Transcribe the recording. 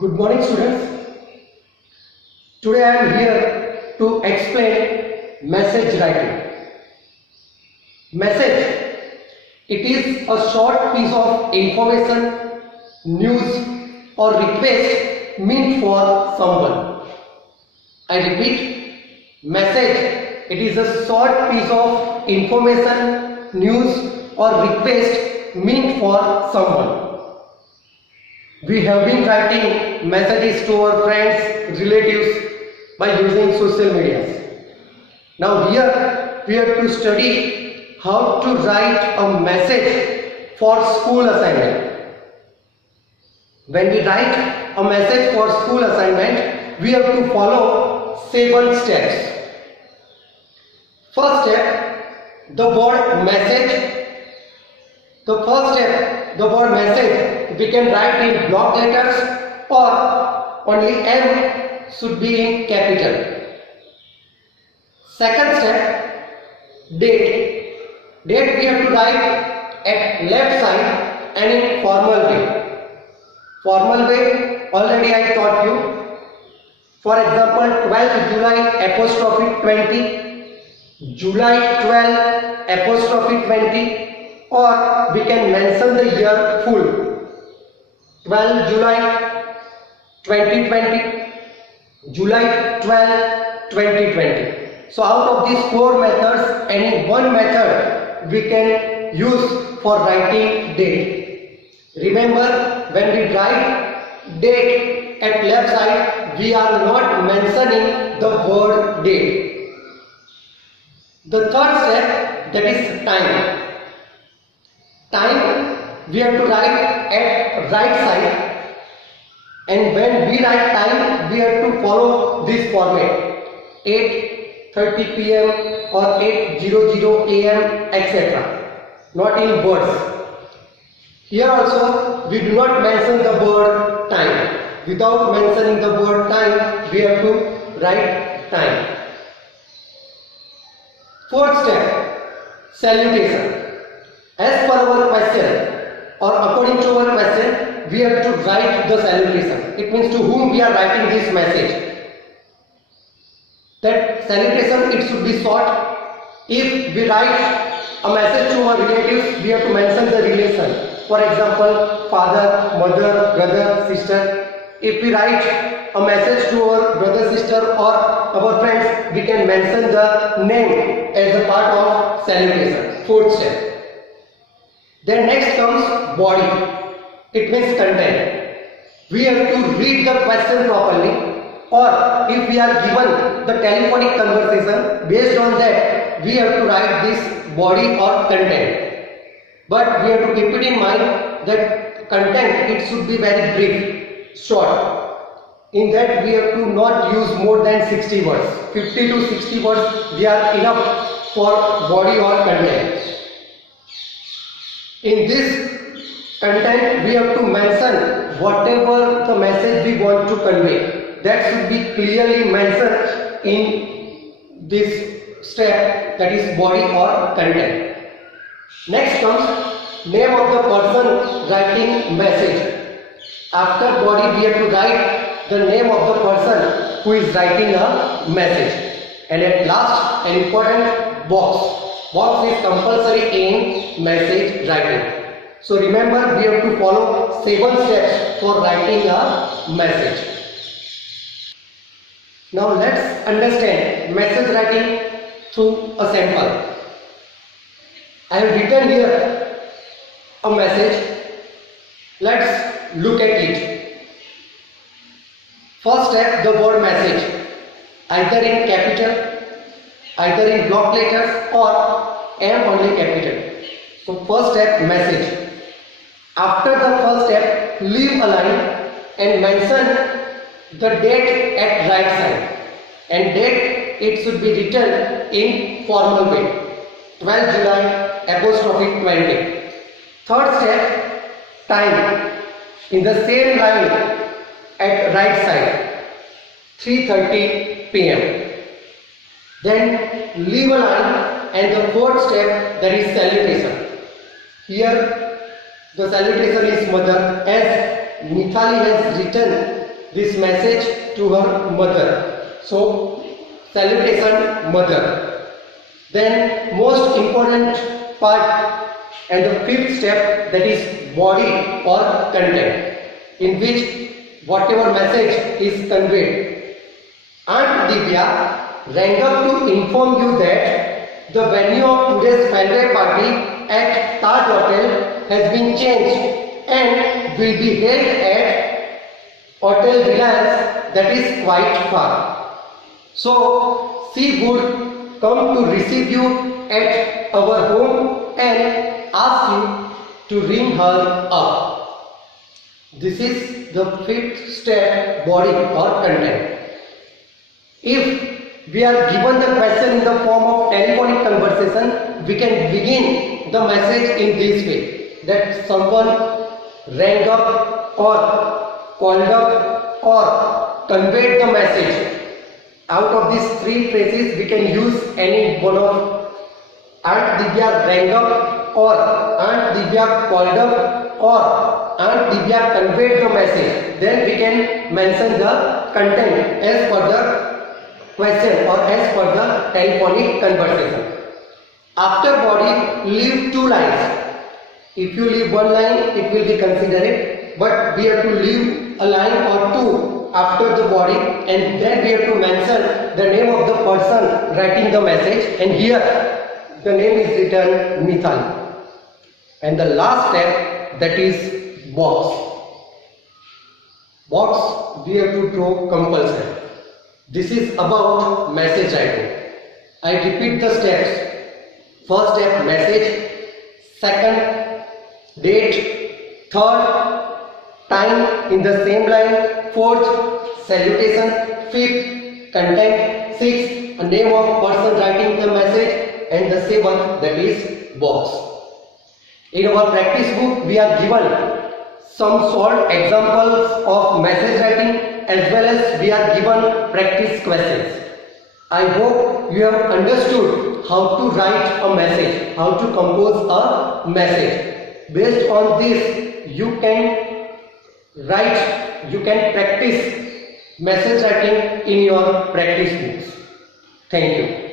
Good morning, students. Today I am here to explain message writing. Message, it is a short piece of information, news or request meant for someone. I repeat, message, it is a short piece of information, news or request meant for someone. We have been writing messages to our friends, relatives by using social media. Now here we have to study how to write a message for school assignment. When we write a message for school assignment, we have to follow 7 steps. First step, the word message. The first step, the word message, we can write in block letters or only M should be in capital. Second step, date. Date we have to write at left side and in formal way. Formal way already I taught you. For example, 12 July apostrophe 20, July 12 apostrophe 20. Or we can mention the year full, 12 July 2020, July 12 2020. So out of these 4 methods, any one method we can use for writing date. Remember, when we write date at left side, we are not mentioning the word date. The third step, that is time. Time we have to write at right side, and when we write time we have to follow this format: 8:30 p.m. or 8:00 a.m. etc. Not in words. Here also we do not mention the word time. Without mentioning the word time, we have to write time. Fourth step, salutation. As per our question or according to our question, we have to write the salutation. It means to whom we are writing this message. That salutation, it should be short. If we write a message to our relatives, we have to mention the relation. For example, father, mother, brother, sister. If we write a message to our brother, sister or our friends, we can mention the name as a part of salutation. Fourth step. Then next comes body. It means content. We have to read the question properly, or if we are given the telephonic conversation, based on that we have to write this body or content. But we have to keep it in mind that content, it should be very brief, short. In that we have to not use more than 60 words. 50 to 60 words, they are enough for body or content. In this content, we have to mention whatever the message we want to convey. That should be clearly mentioned in this step, that is body or content. Next comes name of the person writing message. After body, we have to write the name of the person who is writing a message. And at last, an important box. Box is compulsory in message writing. So remember, we have to follow 7 steps for writing a message. Now let's understand message writing through a sample. I have written here a message. Let's look at it. First step, the word message, either in capital, either in block letters or M only capital. So first step, message. After the first step, leave a line and mention the date at right side. And date, it should be written in formal way. 12 July apostrophe 20. Third step, time. In the same line at right side, 3:30 p.m. Then leave a line, and the fourth step, that is salutation. Here the salutation is mother, as Mithali has written this message to her mother. So salutation mother. Then most important part and the fifth step, that is body or content, in which whatever message is conveyed. Aunt Divya rang up to inform you that the venue of today's farewell party at Taj Hotel has been changed and will be held at Hotel Reliance, that is quite far. So she would come to receive you at our home and ask you to ring her up. This is the fifth step, body or content. If we are given the question in the form of telephonic conversation, we can begin the message in this way, that someone rang up or called up or conveyed the message. Out of these three phrases, we can use any one of Aunt Divya rang up, or Aunt Divya called up, or Aunt Divya conveyed the message. Then we can mention the content as per the question or as per the telephonic conversation. After body, leave two lines. If you leave one line, it will be considered, but we have to leave a line or two after the body, and then we have to mention the name of the person writing the message, and here the name is written Mithali. And the last step, that is box. Box we have to draw compulsory. This is about message writing. I repeat the steps. First step, message. Second, date. Third, time in the same line. Fourth, salutation. Fifth, content. Sixth, a name of person writing the message. And the seventh, that is box. In our practice book, we are given some short examples of message writing, as well as we are given practice questions. I hope you have understood how to write a message, how to compose a message. Based on this, you can practice message writing in your practice books. Thank you.